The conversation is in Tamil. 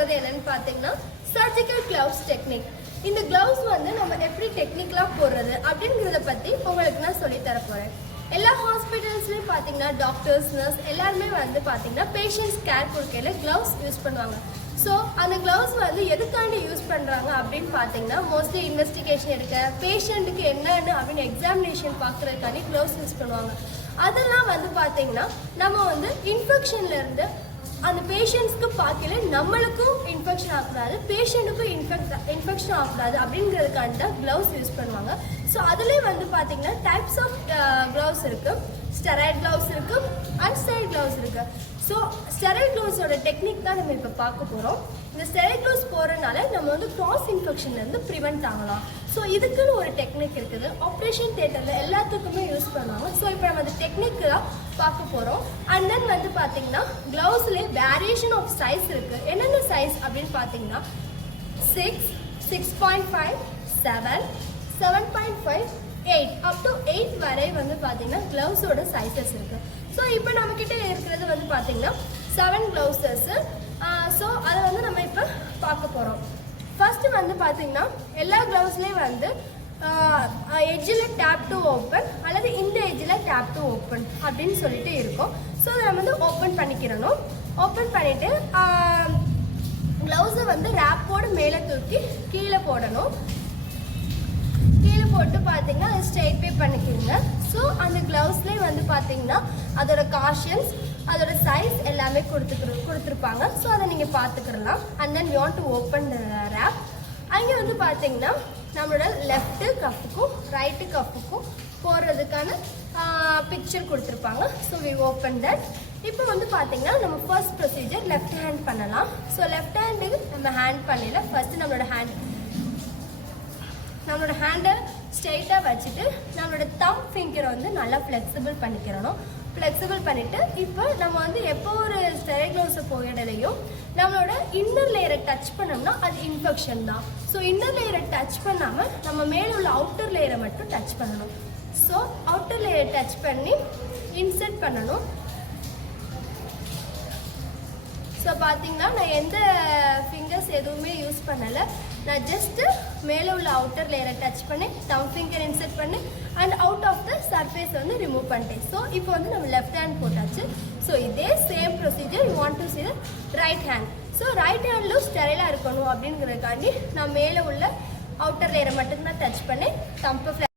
போறது என்னன்னு பாத்தீங்கன்னா சர்ஜிக்கல் கிளவுஸ் டெக்னிக். இந்த கிளவுஸ் வந்து நம்ம எப்படி டெக்னிக்கலா போடுறது அப்படிங்கறத பத்தி உங்களுக்கு நான் சொல்லி தர போறேன். எல்லா ஹாஸ்பிட்டல்ஸ்லயும் பாத்தீங்கன்னா டாக்டர்ஸ், நர்ஸ் எல்லாருமே வந்து பாத்தீங்கன்னா பேஷண்ட்ஸ் கேர் கொடுக்கையில கிளவுஸ் யூஸ் பண்ணுவாங்க. ஸோ அந்த கிளவுஸ் வந்து எதுக்காண்டி யூஸ் பண்ணுறாங்க அப்படின்னு பார்த்தீங்கன்னா மோஸ்ட்லி இன்வெஸ்டிகேஷன் எடுக்க, பேஷண்ட்டுக்கு என்னன்னு அப்படின்னு எக்ஸாமினேஷன் பார்க்குறதுக்காண்டி கிளவுஸ் யூஸ் பண்ணுவாங்க. அதெல்லாம் வந்து பார்த்தீங்கன்னா நம்ம வந்து இன்ஃபெக்ஷன்லேருந்து அந்த பேஷண்ட்ஸ்க்கு பார்க்கல நம்மளுக்கும் இன்ஃபெக்ஷன் ஆகக்கூடாது, பேஷண்ட்டுக்கும் இன்ஃபெக்ஷன் ஆகக்கூடாது அப்படிங்கிறதுக்காண்டி தான் க்ளவுஸ் யூஸ் பண்ணுவாங்க. ஸோ அதுலேயே வந்து பார்த்தீங்கன்னா டைப்ஸ் ஆஃப் க்ளவுஸ் இருக்குது. ஸ்டெராய்ட் க்ளவுஸ் இருக்குது, அன்ஸ்டெராய்ட் க்ளவுஸ் இருக்குது. ஸோ ஸ்டெராய்ட் க்ளவுஸோட டெக்னிக் தான் நம்ம இப்போ பார்க்க போகிறோம். இந்த ஸ்டெராய்ட் க்ளவுஸ் போகிறனால நம்ம வந்து கிராஸ் இன்ஃபெக்ஷன்லேருந்து ப்ரிவெண்ட் ஆகலாம். ஸோ இதுக்குன்னு ஒரு டெக்னிக் இருக்குது. ஆப்ரேஷன் தியேட்டரில் எல்லாத்துக்குமே யூஸ் பண்ணுவாங்க. ஸோ இப்போ நம்ம அந்த டெக்னிக் தான் பார்க்க போகிறோம். அண்ட் தென் வந்து பார்த்தீங்கன்னா க்ளவுஸ்லேயே வேரியேஷன் ஆஃப் சைஸ் இருக்குது. என்னென்ன சைஸ் அப்படின்னு பார்த்தீங்கன்னா 6, 6.5, 7, 7.5, 8 அப் டு 8 வரை வந்து பார்த்தீங்கன்னா க்ளவுஸோட சைஸஸ் இருக்குது. ஸோ இப்போ நம்மக்கிட்ட இருக்கிறது வந்து பார்த்தீங்கன்னா 7 க்ளவுஸஸ். ஸோ அதை வந்து நம்ம இப்போ பார்க்க போகிறோம். ஃபர்ஸ்ட் வந்து பார்த்தீங்கன்னா எல்லா க்ளவுஸ்லேயும் வந்து எட்ஜில் டேப் டு ஓப்பன் அல்லது இந்த எட்ஜில் டேப் டு ஓப்பன் அப்படின்னு சொல்லிட்டு இருக்கும். ஸோ அதை நம்ம வந்து ஓப்பன் பண்ணிக்கிறணும். ஓப்பன் பண்ணிவிட்டு க்ளவுஸை வந்து ரேப்போடு மேலே தூக்கி கீழே போடணும். கீழே போட்டு பார்த்தீங்கன்னா அதை ஸ்ட்ரெயிட் பே பண்ணிக்கிறோங்க. ஸோ அந்த க்ளவுஸ்லேயே வந்து பார்த்தீங்கன்னா அதோட காஷன்ஸ், அதோட சைஸ் எல்லாமே கொடுத்துருப்பாங்க. ஸோ அதை நீங்கள் பார்த்துக்கிடலாம். And then you want to open the wrap. அங்கே வந்து பார்த்தீங்கன்னா நம்மளோட லெஃப்ட்டு கஃப்புக்கும் ரைட்டு கஃப்புக்கும் போடுறதுக்கான பிக்சர் கொடுத்துருப்பாங்க. So we open that. இப்போ வந்து பார்த்தீங்கன்னா நம்ம ஃபர்ஸ்ட் ப்ரொசீஜர் லெஃப்ட் ஹேண்ட் பண்ணலாம். ஸோ லெஃப்ட் ஹேண்டுக்கு நம்ம ஹேண்ட் பண்ணல. ஃபர்ஸ்ட் நம்மளோட ஹேண்டை ஸ்ட்ரெயிட்டாக வச்சுட்டு நம்மளோட தம் ஃபிங்கரை வந்து நல்லா ஃப்ளெக்சிபிள் பண்ணிக்கிறணும். ஃப்ளெக்சிபிள் பண்ணிவிட்டு இப்போ நம்ம வந்து எப்போ ஒரு ஸ்டெராய்ட் க்ளவுஸை போயிடலையும் நம்மளோட இன்னர் லேயரை டச் பண்ணோம்னா அது இன்ஃபெக்ஷன் தான். ஸோ இன்னர் லேயரை டச் பண்ணாமல் நம்ம மேலே உள்ள அவுட்டர் லேயரை மட்டும் டச் பண்ணணும். ஸோ அவுட்டர் லேயரை டச் பண்ணி இன்சர்ட் பண்ணணும். ஸோ பார்த்தீங்கன்னா நான் எந்த ஃபிங்கர்ஸ் எதுவுமே யூஸ் பண்ணலை. நான் ஜஸ்ட்டு மேலே உள்ள அவுட்டர் லேயரை டச் பண்ணி தம் ஃபிங்கர் இன்சர்ட் பண்ணி and out of the surface வந்து ரிமூவ் பண்ணிட்டேன். ஸோ இப்போ வந்து நம்ம லெஃப்ட் ஹேண்ட் போட்டாச்சு. ஸோ இதே same procedure you want to see the right hand. So right ஹேண்ட்லும் ஸ்டெரைலாக இருக்கணும் அப்படிங்கிறதுக்காண்டி நான் மேலே உள்ள அவுட்டர் லேயரை மட்டும்தான் டச் பண்ணி தம்பை